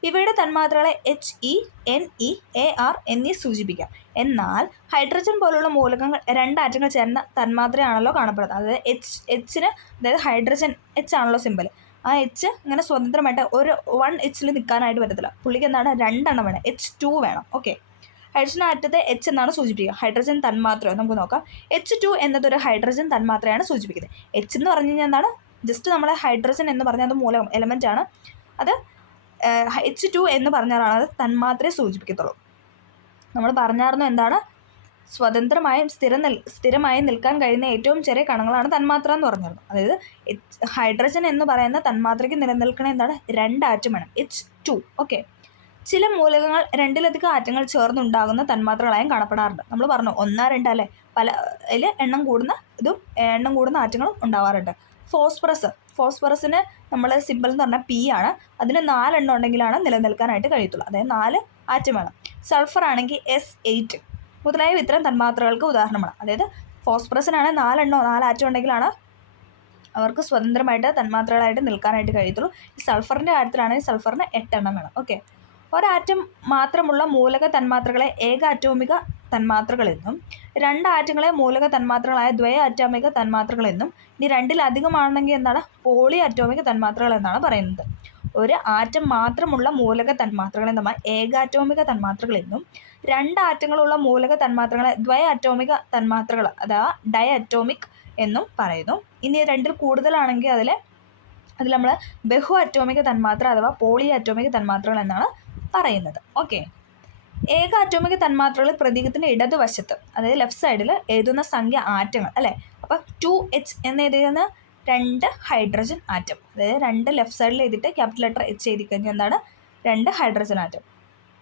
ഇവയുടെ തന്മാത്രകളെ HE, NE, AR എന്നീ സൂചിപ്പിക്കാം. എന്നാൽ ഹൈഡ്രജൻ പോലുള്ള മൂലകങ്ങൾ 2 ആറ്റങ്ങൾ ചേർന്ന തന്മാത്രയാണല്ലോ കാണപ്പെടുന്നത്. അതായത് എച്ചിന്, അതായത് ഹൈഡ്രജൻ H ആണല്ലോ സിമ്പൽ. ആ H ഇങ്ങനെ സ്വതന്ത്രമായിട്ട് ഒരു 1 Hൽ നിൽക്കാനായിട്ട് പറ്റത്തില്ല. പുള്ളിക്ക് എന്താണ് 2 എണ്ണം വേണം, H2 വേണം. ഓക്കെ, ഹൈഡ്രജൻ ആറ്റത്തെ H എന്നാണ് സൂചിപ്പിക്കുക. ഹൈഡ്രജൻ തന്മാത്ര നമുക്ക് നോക്കാം. H2 എന്നതൊരു ഹൈഡ്രജൻ തന്മാത്രയാണ് സൂചിപ്പിക്കുന്നത്. H എന്ന് പറഞ്ഞു കഴിഞ്ഞാൽ എന്താണ്, ജസ്റ്റ് നമ്മളെ ഹൈഡ്രജൻ എന്ന് പറഞ്ഞാൽ അത് മൂലകം എലമെൻ്റ് ആണ്. അത് H2 എന്ന് പറഞ്ഞാലാണ് അത് തന്മാത്രയെ സൂചിപ്പിക്കത്തുള്ളൂ. നമ്മൾ പറഞ്ഞായിരുന്നു എന്താണ്, സ്വതന്ത്രമായും സ്ഥിരമായും നിൽക്കാൻ കഴിയുന്ന ഏറ്റവും ചെറിയ കണങ്ങളാണ് തന്മാത്ര എന്ന് പറഞ്ഞിരുന്നു. അതായത് ഹൈഡ്രജൻ എന്ന് പറയുന്ന തന്മാത്രയ്ക്ക് നിലനിൽക്കണ എന്താണ്, 2 ആറ്റം വേണം, H2. ഓക്കെ, ചില മൂലകങ്ങൾ 2ലധികം ആറ്റങ്ങൾ ചേർന്നുണ്ടാകുന്ന തന്മാത്രകളായും കാണപ്പെടാറുണ്ട്. നമ്മൾ പറഞ്ഞു 1, 2 അല്ലേ, പല അതിൽ എണ്ണം കൂടുന്ന ആറ്റങ്ങളും ഉണ്ടാവാറുണ്ട്. ഫോസ്ഫറസിന് നമ്മൾ സിമ്പിൾ എന്ന് പറഞ്ഞാൽ P ആണ്. അതിന് 4 എണ്ണം ഉണ്ടെങ്കിലാണ് നിലനിൽക്കാനായിട്ട് കഴിയത്തുള്ളൂ. അതായത് 4 ആറ്റം വേണം. സൾഫർ ആണെങ്കിൽ S8 മുതലായവ ഇത്തരം തന്മാത്രകൾക്ക് ഉദാഹരണമാണ്. അതായത് ഫോസ്ഫറസിനാണ് 4 ആറ്റം ഉണ്ടെങ്കിലാണ് അവർക്ക് സ്വതന്ത്രമായിട്ട് തന്മാത്രകളായിട്ട് നിൽക്കാനായിട്ട് കഴിയത്തുള്ളൂ. ഈ സൾഫറിൻ്റെ കാര്യത്തിലാണെങ്കിൽ സൾഫറിന് 8 എണ്ണം വേണം. ഓക്കെ, ഒരാറ്റം മാത്രമുള്ള മൂലക തന്മാത്രകളെ ഏകാറ്റോമിക തന്മാത്രകളെന്നും 2 ആറ്റങ്ങളെ മൂലക തന്മാത്രകളായ ദ്വയാറ്റോമിക തന്മാത്രകളെന്നും, ഇനി 2ലധികമാണെങ്കിൽ എന്താണ്, പോളി അറ്റോമിക തന്മാത്രകൾ എന്നാണ് പറയുന്നത്. ഒരു ആറ്റം മാത്രമുള്ള മൂലക തന്മാത്രകളെ നമ്മൾ ഏകാറ്റോമിക തന്മാത്രകളെന്നും 2 ആറ്റങ്ങളുള്ള മൂലക തന്മാത്രകളെ ദ്വയാറ്റോമിക തന്മാത്രകൾ അഥവാ ഡയറ്റോമിക് എന്നും പറയുന്നു. ഇനി 2ൽ കൂടുതലാണെങ്കിൽ അതിൽ നമ്മൾ ബഹു അറ്റോമിക തന്മാത്ര അഥവാ പോളി അറ്റോമിക തന്മാത്രകൾ എന്നാണ് പറയുന്നത്. ഓക്കെ, ഏക അറ്റോമിക തന്മാത്രകൾ പ്രതീകത്തിൻ്റെ ഇടതുവശത്ത്, അതായത് ലെഫ്റ്റ് സൈഡിൽ എഴുതുന്ന സംഖ്യ ആറ്റങ്ങൾ അല്ലേ. അപ്പോൾ 2H എന്ന് എഴുതുന്ന 2 ഹൈഡ്രജൻ ആറ്റം, അതായത് 2 ലെഫ്റ്റ് സൈഡിൽ എഴുതിയിട്ട് ക്യാപിറ്റൽ ലെറ്റർ H എഴുതി കഴിഞ്ഞാൽ എന്താണ്, 2 ഹൈഡ്രജൻ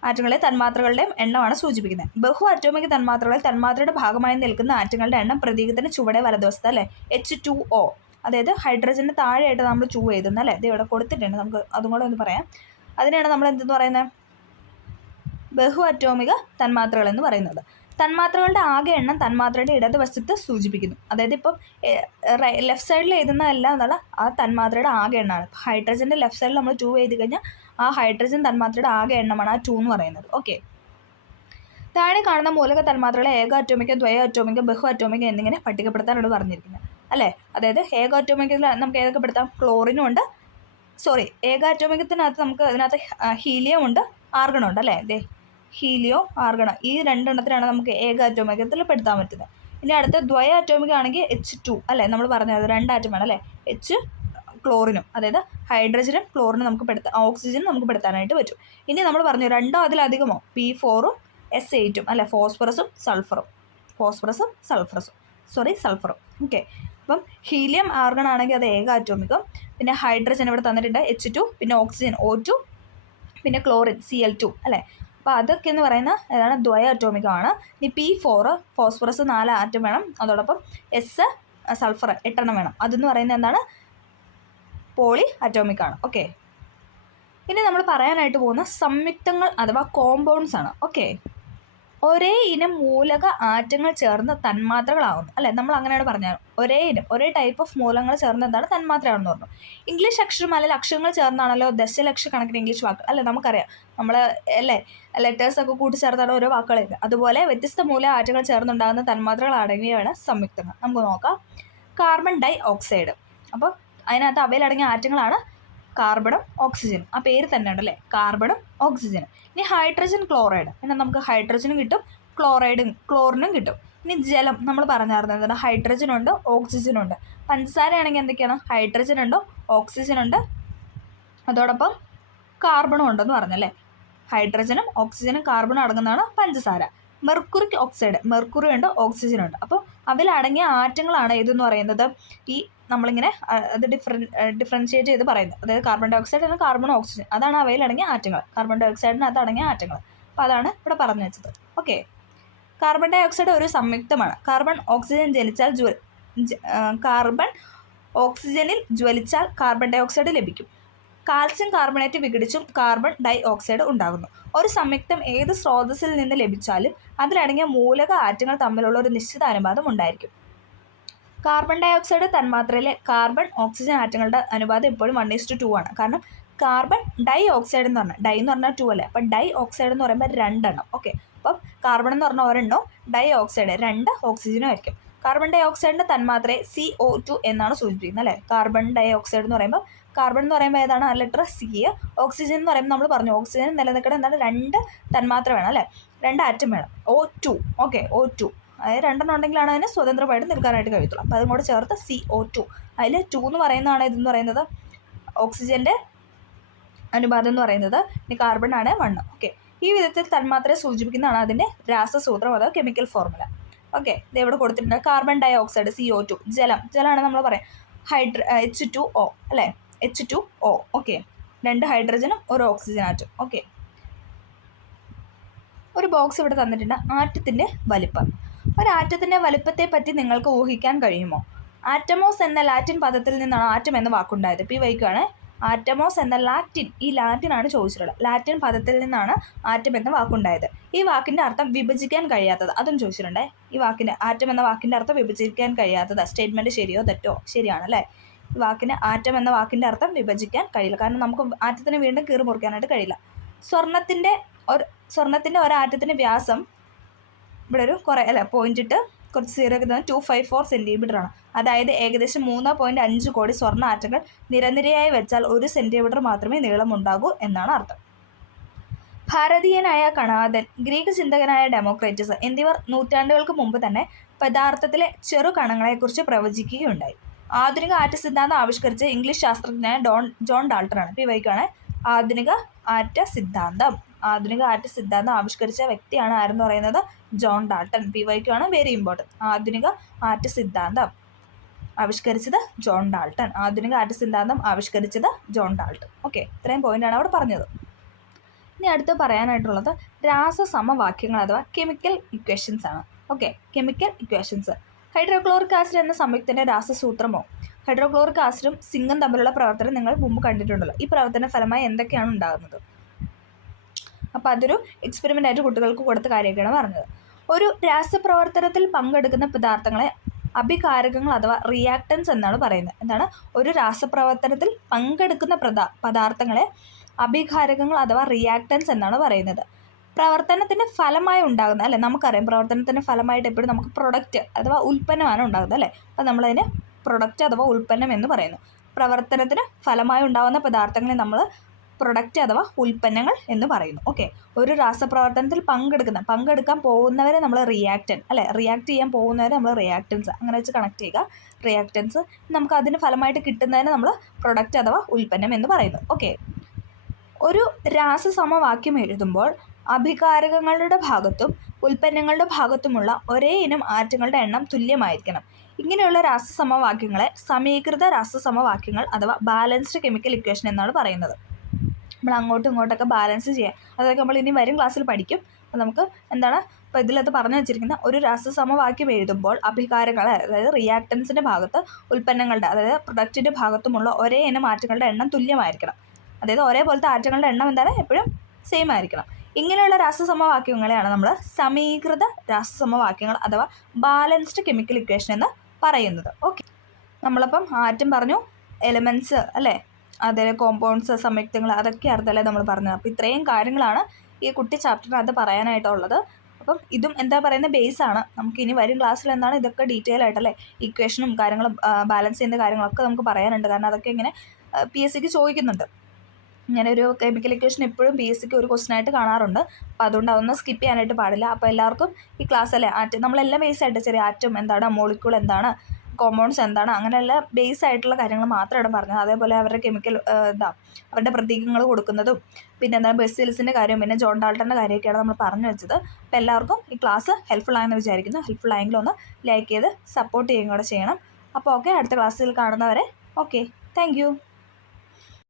ആറ്റങ്ങളെ തന്മാത്രകളുടെയും എണ്ണമാണ് സൂചിപ്പിക്കുന്നത്. ബഹു അറ്റോമിക തന്മാത്രകളിൽ തന്മാത്രയുടെ ഭാഗമായി നിൽക്കുന്ന ആറ്റങ്ങളുടെ എണ്ണം പ്രതീകത്തിന് ചുവടെ വലതുവശത്ത് അല്ലേ, H2O. അതായത് ഹൈഡ്രജന് താഴെയായിട്ട് നമ്മൾ 2 എഴുതുന്നത് അല്ലേ, ഇത് ഇവിടെ കൊടുത്തിട്ടുണ്ട്, നമുക്ക് അതും കൂടെ ഒന്ന് പറയാം. അതിനാണ് നമ്മൾ എന്തെന്ന് പറയുന്നത്, ബഹു അറ്റോമിക തന്മാത്രകൾ എന്ന് പറയുന്നത്. തന്മാത്രകളുടെ ആകെ എണ്ണം തന്മാത്രയുടെ ഇടതുവശത്ത് സൂചിപ്പിക്കുന്നു. അതായത് ഇപ്പം ലെഫ്റ്റ് സൈഡിൽ എഴുതുന്നതെല്ലാം എന്നുള്ള ആ തന്മാത്രയുടെ ആകെ എണ്ണമാണ്. ഹൈഡ്രജൻ്റെ ലെഫ്റ്റ് സൈഡിൽ നമ്മൾ 2 എഴുതി കഴിഞ്ഞാൽ ആ ഹൈഡ്രജൻ തന്മാത്രയുടെ ആകെ എണ്ണമാണ് ആ 2 എന്ന് പറയുന്നത്. ഓക്കെ, താഴെ കാണുന്ന മൂലക തന്മാത്രകളെ ഏക അറ്റോമിക, ദ്വയ അറ്റോമിക, ബഹു അറ്റോമിക എന്നിങ്ങനെ പട്ടികപ്പെടുത്താനാണ് പറഞ്ഞിരിക്കുന്നത് അല്ലേ. അതായത് ഏക അറ്റോമികത്തിൽ നമുക്ക് ഏതൊക്കെ പെടുത്താം, ക്ലോറിനും ഉണ്ട്, ഏക അറ്റോമികത്തിനകത്ത് നമുക്ക് അതിനകത്ത് ഹീലിയം ഉണ്ട്, ആർഗൺ ഉണ്ട് അല്ലേ. അതെ, ഹീലിയോ ആർഗൺ, ഈ 2 എണ്ണത്തിനാണ് നമുക്ക് ഏക അറ്റോമികത്തിൽ പെടുത്താൻ പറ്റുന്നത്. ഇനി അടുത്ത ദ്വയ അറ്റോമിക ആണെങ്കിൽ H2 അല്ലേ, നമ്മൾ പറഞ്ഞത് 2 ആറ്റം വേണം അല്ലേ, H ക്ലോറിനും, അതായത് ഹൈഡ്രജനും ക്ലോറിനും നമുക്ക് ഓക്സിജനും നമുക്ക് പെടുത്താനായിട്ട് പറ്റും. ഇനി നമ്മൾ പറഞ്ഞു 2 അതിലധികമോ, P4ഉം S8ഉം അല്ലേ, ഫോസ്ഫറസും സൾഫറും. ഓക്കെ, അപ്പം ഹീലിയം ആർഗൺ ആണെങ്കിൽ അത് ഏക അറ്റോമികം, പിന്നെ ഹൈഡ്രജൻ ഇവിടെ തന്നിട്ടുണ്ട് H2, പിന്നെ ഓക്സിജൻ O2, പിന്നെ ക്ലോറിൻ Cl2 അല്ലേ. അപ്പോൾ അതൊക്കെ എന്ന് പറയുന്ന ഏതാണ്, ദ്വയ അറ്റോമികമാണ്. ഇനി P4 ഫോസ്ഫറസ് 4 ആറ്റം വേണം, അതോടൊപ്പം S സൾഫർ 8 എണ്ണം വേണം. അതെന്ന് പറയുന്നത് എന്താണ്, പോളി അറ്റോമിക് ആണ്. ഓക്കെ, ഇനി നമ്മൾ പറയാനായിട്ട് പോകുന്ന സംയുക്തങ്ങൾ അഥവാ കോമ്പൗണ്ട്സ് ആണ്. ഓക്കെ, ഒരേ ഇനം മൂലക ആറ്റങ്ങൾ ചേർന്ന് തന്മാത്രകളാകുന്നു അല്ലേ, നമ്മൾ അങ്ങനെയാണ് പറഞ്ഞത്. ഒരേ ടൈപ്പ് ഓഫ് മൂലകങ്ങൾ ചേർന്ന് എന്താണ് തന്മാത്രയാണെന്ന് പറഞ്ഞു. ഇംഗ്ലീഷ് അക്ഷരം അല്ലെങ്കിൽ അക്ഷരങ്ങൾ ചേർന്നാണല്ലോ ദശലക്ഷക്കണക്കിന് ഇംഗ്ലീഷ് വാക്കുകൾ അല്ലേ, നമുക്കറിയാം. നമ്മൾ അല്ലേ ലെറ്റേഴ്സൊക്കെ കൂട്ടിച്ചേർത്താണ് ഓരോ വാക്കുകൾ എഴുതുക. അതുപോലെ വ്യത്യസ്ത മൂല ആറ്റങ്ങൾ ചേർന്നുണ്ടാകുന്ന തന്മാത്രകൾ അടങ്ങിയവയാണ് സംയുക്തങ്ങൾ. നമുക്ക് നോക്കാം. കാർബൺ ഡൈ ഓക്സൈഡ്, അപ്പോൾ അതിനകത്ത് അവയിലടങ്ങിയ ആറ്റങ്ങളാണ് കാർബണും ഓക്സിജനും. ആ പേര് തന്നെ ഉണ്ടല്ലേ, കാർബണും ഓക്സിജനും. ഇനി ഹൈഡ്രജൻ ക്ലോറൈഡ്, പിന്നെ നമുക്ക് ഹൈഡ്രജനും കിട്ടും, ക്ലോറിനും കിട്ടും. ഇനി ജലം, നമ്മൾ പറഞ്ഞായിരുന്നു എന്താണ്, ഹൈഡ്രജനുണ്ട്, ഓക്സിജനുണ്ട്. പഞ്ചസാരയാണെങ്കിൽ എന്തൊക്കെയാണ്, ഹൈഡ്രജനുണ്ട്, ഓക്സിജനുണ്ട്, അതോടൊപ്പം കാർബണും ഉണ്ടെന്ന് പറഞ്ഞല്ലേ. ഹൈഡ്രജനും ഓക്സിജനും കാർബണും അടങ്ങുന്നതാണ് പഞ്ചസാര. മെർക്കുറിക് ഓക്സൈഡ്, മെർക്കുറി ഉണ്ട്, ഓക്സിജൻ ഉണ്ട്. അപ്പോൾ അതിലടങ്ങിയ ആറ്റങ്ങളാണ് ഇതെന്ന് പറയുന്നത്. ഈ നമ്മളിങ്ങനെ അത് ഡിഫറൻഷിയേറ്റ് ചെയ്ത് പറയുന്നത്, അതായത് കാർബൺ ഡൈ ഓക്സൈഡ് ആണ്, കാർബൺ ഓക്സിജൻ, അതാണ് അവയിലടങ്ങിയ ആറ്റങ്ങൾ. കാർബൺ ഡൈ ഓക്സൈഡിനകത്ത് അടങ്ങിയ ആറ്റങ്ങൾ. അപ്പോൾ അതാണ് ഇവിടെ പറഞ്ഞു വെച്ചത്. ഓക്കെ, കാർബൺ ഡൈ ഓക്സൈഡ് ഒരു സംയുക്തമാണ്. കാർബൺ ഓക്സിജനിൽ ജ്വലിച്ചാൽ കാർബൺ ഡൈ ഓക്സൈഡ് ലഭിക്കും. കാൽസ്യം കാർബണേറ്റ് വിഘടിച്ചും കാർബൺ ഡൈ ഓക്സൈഡ് ഉണ്ടാകുന്നു. ഒരു സംയുക്തം ഏത് സ്രോതസ്സിൽ നിന്ന് ലഭിച്ചാലും അതിലടങ്ങിയ മൂലക ആറ്റങ്ങൾ തമ്മിലുള്ള ഒരു നിശ്ചിത അനുപാതം ഉണ്ടായിരിക്കും. കാർബൺ ഡൈ ഓക്സൈഡ് തന്മാത്രയിലെ കാർബൺ ഓക്സിജൻ ആറ്റങ്ങളുടെ അനുപാതം എപ്പോഴും 1:2 ആണ്. കാരണം കാർബൺ ഡൈ ഓക്സൈഡ് എന്ന് പറഞ്ഞാൽ ഡൈ എന്ന് പറഞ്ഞാൽ 2 അല്ലേ, അപ്പം ഡൈ ഓക്സൈഡ് എന്ന് പറയുമ്പോൾ 2 എണ്ണം. ഓക്കെ, അപ്പം കാർബൺ എന്ന് പറഞ്ഞാൽ ഒരെണ്ണവും ഡൈ ഓക്സൈഡ് 2 ഓക്സിജനും ആയിരിക്കും. കാർബൺ ഡൈ ഓക്സൈഡിൻ്റെ തന്മാത്രയെ CO2 എന്നാണ് സൂചിപ്പിക്കുന്നത് അല്ലേ. കാർബൺ ഡൈ ഓക്സൈഡ് എന്ന് പറയുമ്പോൾ കാർബൺ എന്ന് പറയുമ്പോൾ ഏതാണ്, ലെറ്റർ C. ഓക്സിജൻ എന്ന് പറയുമ്പോൾ നമ്മൾ പറഞ്ഞു ഓക്സിജൻ നിലനിൽക്കണം എന്താണ്, 2 തന്മാത്ര വേണം അല്ലേ, 2 ആറ്റം വേണം. O2. ഓക്കെ, O2 അതായത് 2 എണ്ണം ഉണ്ടെങ്കിലാണ് അതിന് സ്വതന്ത്രമായിട്ട് നിൽക്കാനായിട്ട് കഴിയത്തുള്ളൂ. അപ്പോൾ അതും കൂടെ ചേർത്ത് CO2. അതിൽ 2 എന്ന് പറയുന്നതാണ് ഇതെന്ന് പറയുന്നത് ഓക്സിജൻ്റെ അനുപാതം എന്ന് പറയുന്നത്. ഇനി കാർബൺ ആണ് 1. ഓക്കെ, ഈ വിധത്തിൽ തന്മാത്രയെ സൂചിപ്പിക്കുന്നതാണ് അതിൻ്റെ രാസസൂത്രം അഥവാ കെമിക്കൽ ഫോർമുല. ഓക്കെ, ഇത് ഇവിടെ കൊടുത്തിട്ടുണ്ട്. കാർബൺ ഡൈ ഓക്സൈഡ് CO2, ജലമാണ് നമ്മൾ പറയാം. H2O അല്ലേ, H2O. ഓക്കെ, 2 ഹൈഡ്രജനും 1 ഓക്സിജൻ ആറ്റം. ഓക്കെ, ഒരു ബോക്സ് ഇവിടെ തന്നിട്ടുണ്ട്. ആറ്റത്തിൻ്റെ വലിപ്പം. ഒരു ആറ്റത്തിൻ്റെ വലിപ്പത്തെ പറ്റി നിങ്ങൾക്ക് ഊഹിക്കാൻ കഴിയുമോ? ആറ്റമോസ് എന്ന ലാറ്റിൻ പദത്തിൽ നിന്നാണ് ആറ്റം എന്ന വാക്കുണ്ടായത്. ഇപ്പോൾ ഈ വൈക്കാണ് ആറ്റമോസ് എന്ന ലാറ്റിനാണ് ചോദിച്ചിട്ടുള്ളത്. ലാറ്റിൻ പദത്തിൽ നിന്നാണ് ആറ്റം എന്ന വാക്കുണ്ടായത്. ഈ വാക്കിൻ്റെ അർത്ഥം വിഭജിക്കാൻ കഴിയാത്തത്. അതും ചോദിച്ചിട്ടുണ്ടേ. ഈ വാക്കിൻ്റെ ആറ്റം എന്ന വാക്കിൻ്റെ അർത്ഥം വിഭജിക്കാൻ കഴിയാത്തത്. സ്റ്റേറ്റ്മെൻറ്റ് ശരിയോ തെറ്റോ? ശരിയാണല്ലേ. ഈ വാക്കിന് ആറ്റം എന്ന വാക്കിൻ്റെ അർത്ഥം വിഭജിക്കാൻ കഴിയില്ല. കാരണം നമുക്ക് ആറ്റത്തിന് വീണ്ടും കീറി മുറിക്കാനായിട്ട് കഴിയില്ല. സ്വർണത്തിൻ്റെ ഒരാറ്റത്തിൻ്റെ വ്യാസം ഇവിടെ ഒരു കുറേ അല്ലേ പോയിൻ്റ് ഇട്ട് കുറച്ച് 0.254 സെൻറ്റിമീറ്ററാണ്. അതായത് ഏകദേശം 3.5 കോടി സ്വർണ്ണ ആറ്റങ്ങൾ നിരനിരയായി വെച്ചാൽ 1 സെൻറ്റിമീറ്റർ മാത്രമേ നീളമുണ്ടാകൂ എന്നാണ് അർത്ഥം. ഭാരതീയനായ കണാദൻ, ഗ്രീക്ക് ചിന്തകനായ ഡെമോക്രിറ്റസ് എന്നിവർ നൂറ്റാണ്ടുകൾക്ക് മുമ്പ് തന്നെ പദാർത്ഥത്തിലെ ചെറു കണങ്ങളെക്കുറിച്ച് പ്രവചിക്കുകയുണ്ടായി. ആധുനിക ആറ്റ സിദ്ധാന്തം ആവിഷ്കരിച്ച ഇംഗ്ലീഷ് ശാസ്ത്രജ്ഞനായ ജോൺ ഡാൾട്ടനാണ്. ഇപ്പോൾ ഈ വൈക്കാണ് ആധുനിക ആറ്റ സിദ്ധാന്തം ആവിഷ്കരിച്ച വ്യക്തിയാണ് ആരെന്ന് പറയുന്നത് ജോൺ ഡാൾട്ടൺ. പി വൈക്കാണ് വെരി ഇമ്പോർട്ടൻറ്റ്. ആധുനിക ആറ്റ സിദ്ധാന്തം ആവിഷ്കരിച്ചത് ജോൺ ഡാൾട്ടൺ. ഓക്കെ, ഇത്രയും പോയിൻ്റാണ് അവിടെ പറഞ്ഞത്. ഇനി അടുത്ത് പറയാനായിട്ടുള്ളത് രാസസമവാക്യങ്ങൾ അഥവാ കെമിക്കൽ ഇക്വേഷൻസ് ആണ്. Okay, chemical equations. Hydrochloric acid എന്ന സംയുക്തത്തിൻ്റെ രാസസൂത്രമോ ഹൈഡ്രോക്ലോറിക് ആസിഡും സിങ്കും തമ്മിലുള്ള പ്രവർത്തനം നിങ്ങൾ മുമ്പ് കണ്ടിട്ടുണ്ടല്ലോ. ഈ പ്രവർത്തന ഫലമായി എന്തൊക്കെയാണ് ഉണ്ടാകുന്നത്? അപ്പോൾ അതൊരു എക്സ്പെരിമെൻ്റ് ആയിട്ട് കുട്ടികൾക്ക് കൊടുത്ത കാര്യമൊക്കെയാണ് പറഞ്ഞത്. ഒരു രാസപ്രവർത്തനത്തിൽ പങ്കെടുക്കുന്ന പദാർത്ഥങ്ങളെ അഭികാരകങ്ങൾ അഥവാ റിയാക്ടൻസ് എന്നാണ് പറയുന്നത്. എന്താണ്? ഒരു രാസപ്രവർത്തനത്തിൽ പങ്കെടുക്കുന്ന പദാർത്ഥങ്ങളെ അഭികാരകങ്ങൾ അഥവാ റിയാക്ടൻസ് എന്നാണ് പറയുന്നത്. പ്രവർത്തനത്തിൻ്റെ ഫലമായി ഉണ്ടാകുന്ന അല്ലേ, നമുക്കറിയാം പ്രവർത്തനത്തിൻ്റെ ഫലമായിട്ട് എപ്പോഴും നമുക്ക് പ്രൊഡക്റ്റ് അഥവാ ഉൽപ്പന്നമാണ് ഉണ്ടാകുന്നത് അല്ലേ. അപ്പോൾ നമ്മളതിന് പ്രൊഡക്റ്റ് അഥവാ ഉൽപ്പന്നം എന്ന് പറയുന്നു. പ്രവർത്തനത്തിന് ഫലമായി ഉണ്ടാകുന്ന പദാർത്ഥങ്ങളെ നമ്മൾ പ്രൊഡക്റ്റ് അഥവാ ഉൽപ്പന്നങ്ങൾ എന്ന് പറയുന്നു. ഓക്കെ, ഒരു രാസപ്രവർത്തനത്തിൽ പങ്കെടുക്കാൻ പോകുന്നവരെ നമ്മൾ റിയാക്റ്റൻറ്റ് അല്ലേ, റിയാക്ട് ചെയ്യാൻ പോകുന്നവരെ നമ്മൾ റിയാക്റ്റൻസ് അങ്ങനെ വെച്ച് കണക്ട് ചെയ്യുക. റിയാക്റ്റൻസ് നമുക്ക് അതിന് ഫലമായിട്ട് കിട്ടുന്നതിന് നമ്മൾ പ്രൊഡക്റ്റ് അഥവാ ഉൽപ്പന്നം എന്ന് പറയുന്നു. ഓക്കെ, ഒരു രാസസമവാക്യം എഴുതുമ്പോൾ അഭികാരകങ്ങളുടെ ഭാഗത്തും ഉൽപ്പന്നങ്ങളുടെ ഭാഗത്തുമുള്ള ഒരേ ഇനം ആറ്റങ്ങളുടെ എണ്ണം തുല്യമായിരിക്കണം. ഇങ്ങനെയുള്ള രാസസമവാക്യങ്ങളെ സമീകൃത രാസസമവാക്യങ്ങൾ അഥവാ ബാലൻസ്ഡ് കെമിക്കൽ ഇക്വേഷൻ എന്നാണ് പറയുന്നത്. നമ്മൾ അങ്ങോട്ടും ഇങ്ങോട്ടൊക്കെ ബാലൻസ് ചെയ്യാം. അതൊക്കെ നമ്മൾ ഇനി വരും ക്ലാസ്സിൽ പഠിക്കും. അപ്പോൾ നമുക്ക് എന്താണ് ഇപ്പോൾ ഇതിലത് പറഞ്ഞു വെച്ചിരിക്കുന്ന ഒരു രാസസമവാക്യം എഴുതുമ്പോൾ അഭികാരങ്ങൾ അതായത് റിയാക്ടൻസിൻ്റെ ഭാഗത്ത് ഉൽപ്പന്നങ്ങളുടെ അതായത് പ്രൊഡക്റ്റിൻ്റെ ഭാഗത്തുമുള്ള ഒരേ ഇനം ആറ്റങ്ങളുടെ എണ്ണം തുല്യമായിരിക്കണം. അതായത് ഒരേപോലത്തെ ആറ്റങ്ങളുടെ എണ്ണം എന്താണ് എപ്പോഴും സെയിം ആയിരിക്കണം. ഇങ്ങനെയുള്ള രാസസമവാക്യങ്ങളെയാണ് നമ്മൾ സമീകൃത രാസസമവാക്യങ്ങൾ അഥവാ ബാലൻസ്ഡ് കെമിക്കൽ ഇക്വേഷൻ എന്ന് പറയുന്നത്. ഓക്കെ, നമ്മളപ്പം ആറ്റം പറഞ്ഞു, എലമെൻറ്റ്സ് അല്ലേ, അതേപോലെ കോമ്പൗണ്ട്സ്, സംയുക്തങ്ങൾ, അതൊക്കെ അർത്ഥമല്ലേ നമ്മൾ പറഞ്ഞത്. അപ്പോൾ ഇത്രയും കാര്യങ്ങളാണ് ഈ കുട്ടി ചാപ്റ്ററിനകത്ത് പറയാനായിട്ടുള്ളത്. അപ്പം ഇതും എന്താ പറയുന്ന ബേസാണ്. നമുക്ക് ഇനി വരും ക്ലാസ്സിൽ എന്താണ് ഇതൊക്കെ ഡീറ്റെയിൽ ആയിട്ടല്ലേ ഇക്വേഷനും കാര്യങ്ങളും ബാലൻസ് ചെയ്യുന്ന കാര്യങ്ങളൊക്കെ നമുക്ക് പറയാനുണ്ട്. കാരണം അതൊക്കെ ഇങ്ങനെ PSCക്ക് ചോദിക്കുന്നുണ്ട്. ഇങ്ങനെ ഒരു കെമിക്കൽ ഇക്വേഷൻ എപ്പോഴും PSCക്ക് ഒരു ക്വസ്റ്റൻ ആയിട്ട് കാണാറുണ്ട്. അപ്പോൾ അതുകൊണ്ട് അതൊന്നും സ്കിപ്പ് ചെയ്യാനായിട്ട് പാടില്ല. അപ്പോൾ എല്ലാവർക്കും ഈ ക്ലാസ്സല്ലേ നമ്മളെല്ലാം ബേസായിട്ട് ചെറിയ ആറ്റം എന്താണ്, മോളിക്യൂൾ എന്താണ്, കോമ്പൗണ്ട്സ് എന്താണ്, അങ്ങനെയുള്ള ബേസ് ആയിട്ടുള്ള കാര്യങ്ങൾ മാത്രമാണ് പറഞ്ഞത്. അതേപോലെ അവരുടെ കെമിക്കൽ അവരുടെ പ്രതീകങ്ങൾ കൊടുക്കുന്നതും പിന്നെ എന്താണ് ബെസ്സെൽസിൻ്റെ കാര്യം പിന്നെ ജോൺ ഡാൾട്ടൻ്റെ കാര്യമൊക്കെയാണ് നമ്മൾ പറഞ്ഞു വെച്ചത്. അപ്പോൾ എല്ലാവർക്കും ഈ ക്ലാസ് ഹെൽപ്ഫുൾ ആയെന്ന് വിചാരിക്കുന്നു. ഹെൽപ്ഫുൾ ആയെങ്കിൽ ഒന്ന് ലൈക്ക് ചെയ്ത് സപ്പോർട്ട് ചെയ്യുകയും കൂടെ ചെയ്യണം. അപ്പോൾ ഓക്കെ, അടുത്ത ക്ലാസ്സിൽ കാണുന്നവരെ ഓക്കെ, താങ്ക് യു.